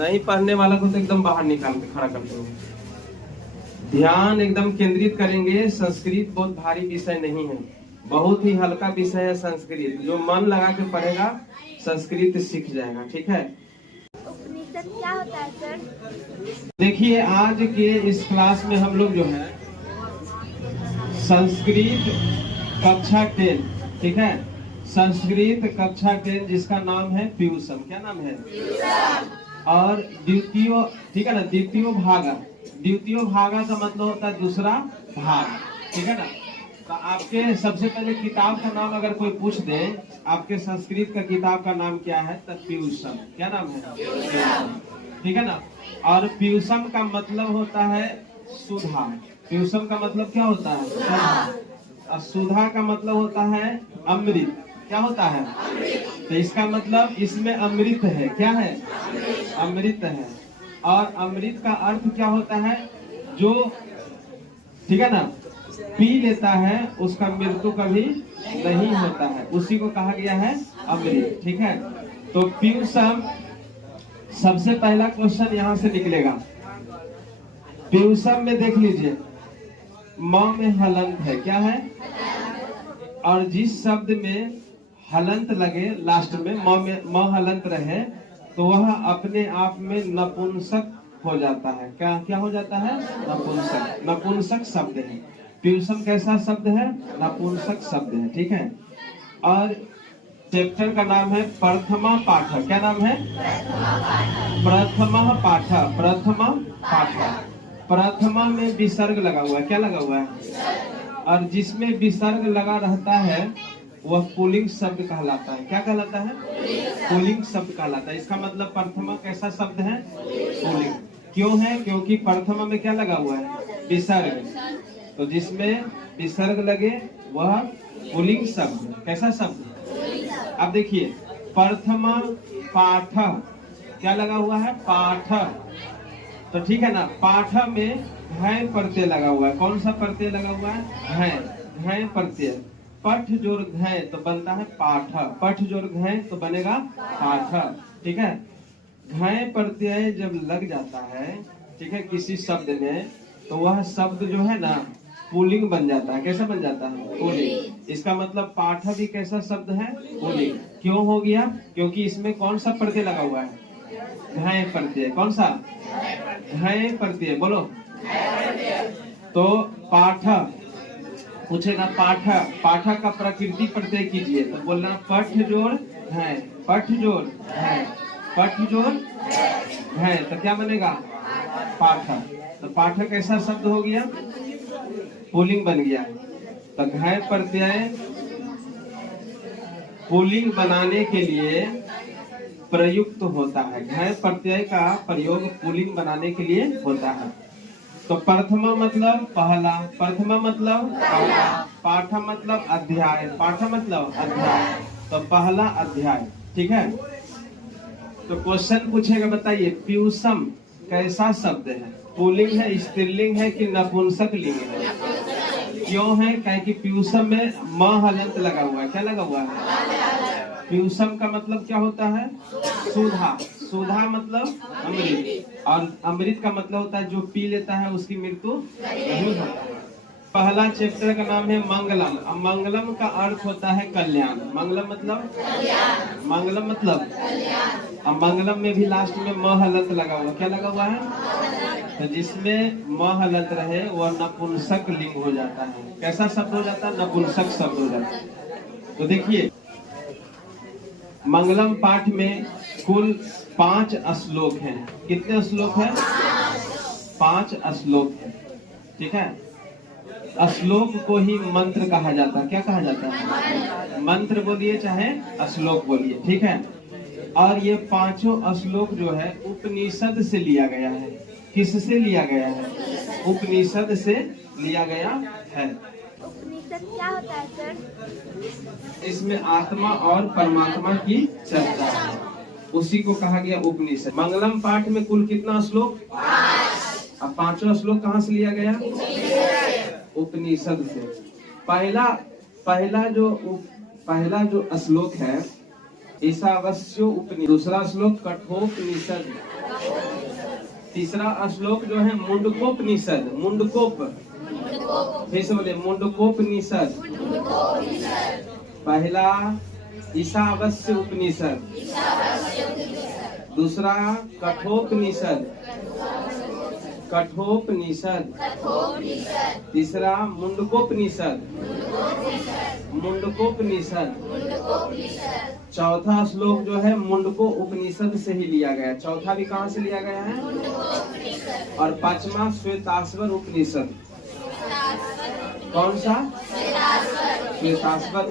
नहीं पढ़ने वाला को तो एकदम बाहर निकाल के खड़ा कर देंगे। ध्यान एकदम केंद्रित करेंगे। संस्कृत बहुत भारी विषय नहीं है, बहुत ही हल्का विषय है संस्कृत। जो मन लगा के पढ़ेगा संस्कृत सीख जाएगा। ठीक है, उपनिषद क्या होता है सर? देखिए आज के इस क्लास में हम लोग जो है संस्कृत कक्षा 10, ठीक है, संस्कृत कक्षा 10 जिसका नाम है पीयूषम। क्या नाम है? और द्वितीय, ठीक है ना, द्वितीय भागा। द्वितीय भागा का मतलब होता है दूसरा भाग, ठीक है ना। तो आपके सबसे पहले किताब का नाम अगर कोई पूछ दे, आपके संस्कृत का किताब का नाम क्या है, तो पीयूषम। क्या नाम है? ठीक है ना। और पीयूषम का मतलब होता है सुधा। पीयूषम का मतलब क्या होता है? सुधा। और सुधा का मतलब होता है अमृत। क्या होता है? तो इसका मतलब इसमें अमृत है। क्या है? अमृत है। और अमृत का अर्थ क्या होता है? जो, ठीक है ना, पी लेता है उसका मृत्यु कभी नहीं होता है, उसी को कहा गया है अमृत। ठीक है, तो पीयूषम, सबसे पहला क्वेश्चन यहाँ से निकलेगा। पीयूषम में देख लीजिए, म में हलंत है। क्या है? और जिस शब्द में हलंत लगे लास्ट में, म हलंत रहे, तो वह अपने आप में नपुंसक हो जाता है। क्या क्या हो जाता है? नपुंसक। नपुंसक शब्द है। पीयूषम कैसा शब्द है? नपुंसक शब्द है। ठीक है, और चैप्टर का नाम है प्रथमा पाठ। क्या नाम है? प्रथमा पाठ। प्रथमा पाठ। प्रथमा में विसर्ग लगा हुआ है। क्या लगा हुआ है? और जिसमें विसर्ग लगा रहता है वह पुल्लिंग शब्द कहलाता है। क्या कहलाता है? पुल्लिंग शब्द कहलाता है। इसका मतलब प्रथमा कैसा शब्द है? पुल्लिंग। क्यों है? क्योंकि प्रथमा में क्या लगा हुआ है? विसर्ग। तो जिसमें विसर्ग लगे वह पुल्लिंग शब्द। कैसा शब्द? अब देखिए, प्रथमा पाठ, क्या लगा हुआ है? पाठ। तो ठीक है ना, पाठ में घय प्रत्यय लगा हुआ है। कौन सा प्रत्यय लगा हुआ है? घय। घय प्रत्यय। पठ जोड़ घय तो बनता है पाठ। पठ जोड़ घय तो बनेगा पाठ। ठीक है, घय प्रत्यय जब लग जाता है, ठीक है, किसी शब्द में, तो वह शब्द जो है ना पुल्लिंग बन जाता है। कैसा बन जाता है? पुल्लिंग। इसका मतलब पाठ भी कैसा शब्द है? पुल्लिंग। क्यों हो गया? क्योंकि इसमें कौन सा प्रत्यय लगा हुआ है? घय प्रत्यय। कौन सा? घय प्रत्यय। बोलो। तो पाठ पूछेगा, पाठ, पाठ का प्रकृति प्रत्यय कीजिए, तो बोलना पठ जोड़ घय। पठ जोड़ घय। पठ जोड़ घय, तो क्या बनेगा? पाठ। तो पाठ कैसा शब्द हो गया? पुल्लिंग बन गया। तो घय प्रत्यय पुल्लिंग बनाने के लिए प्रयुक्त होता है। घय प्रत्यय का प्रयोग पुल्लिंग बनाने के लिए होता है। तो प्रथमा मतलब पहला, प्रथमा मतलब पहला, पाठ मतलब अध्याय, पाठ मतलब अध्याय, तो पहला अध्याय। ठीक है, तो क्वेश्चन पूछेगा, बताइए पीयूषम कैसा शब्द है? पुल्लिंग है, स्त्रीलिंग है कि नपुंसक लिंग है? क्यों है? क्या कि पीयूषम में म हलंत लगा हुआ है। क्या लगा हुआ है? पीयूषम का मतलब क्या होता है? सुधा। सुधा मतलब अमृत, और अमृत का मतलब होता है जो पी लेता है उसकी मृत्यु नहीं होता है। पहला चैप्टर का नाम है मंगलम। अब मंगलम का अर्थ होता है कल्याण। मंगलम मतलब मंगलम मतलब अब मंगलम में भी लास्ट में म हलंत लगा हुआ। क्या लगा हुआ है? तो जिसमें म हलंत रहे वह नपुंसक लिंग हो जाता है। कैसा शब्द हो जाता है? नपुंसक शब्द हो जाता है। तो देखिए, मंगलम पाठ में कुल 5 श्लोक हैं। कितने श्लोक हैं? 5 श्लोक हैं। ठीक है, श्लोक को ही मंत्र कहा जाता है। क्या कहा जाता है? मंत्र बोलिए चाहे श्लोक बोलिए। ठीक है, और ये 5 श्लोक जो है उपनिषद से लिया गया है। किससे लिया गया है? उपनिषद से लिया गया है। उपनिषद क्या होता है सर? इसमें आत्मा और परमात्मा की चर्चा है, उसी को कहा गया उपनिषद। मंगलम पाठ में कुल कितना श्लोक? 5। अब 5वां श्लोक कहाँ से लिया गया? उपनिषद से। पहला जो श्लोक है ईशावास्यो उपनिषद। दूसरा श्लोक कठोपनिषद। तीसरा श्लोक जो है मुंडकोपनिषद। मुंडकोप, फिर से बोले मुंडकोपनिषद। पहला ईशावास्य उपनिषद, दूसरा कठोपनिषद, कठोपनिषद, तीसरा मुंडकोपनिषद, मुंडकोपनिषद। चौथा श्लोक जो है मुंडको उपनिषद से ही लिया गया। चौथा भी कहाँ से लिया गया है? और पांचवा श्वेताश्वर उपनिषद। कौन सा? श्वेताश्वर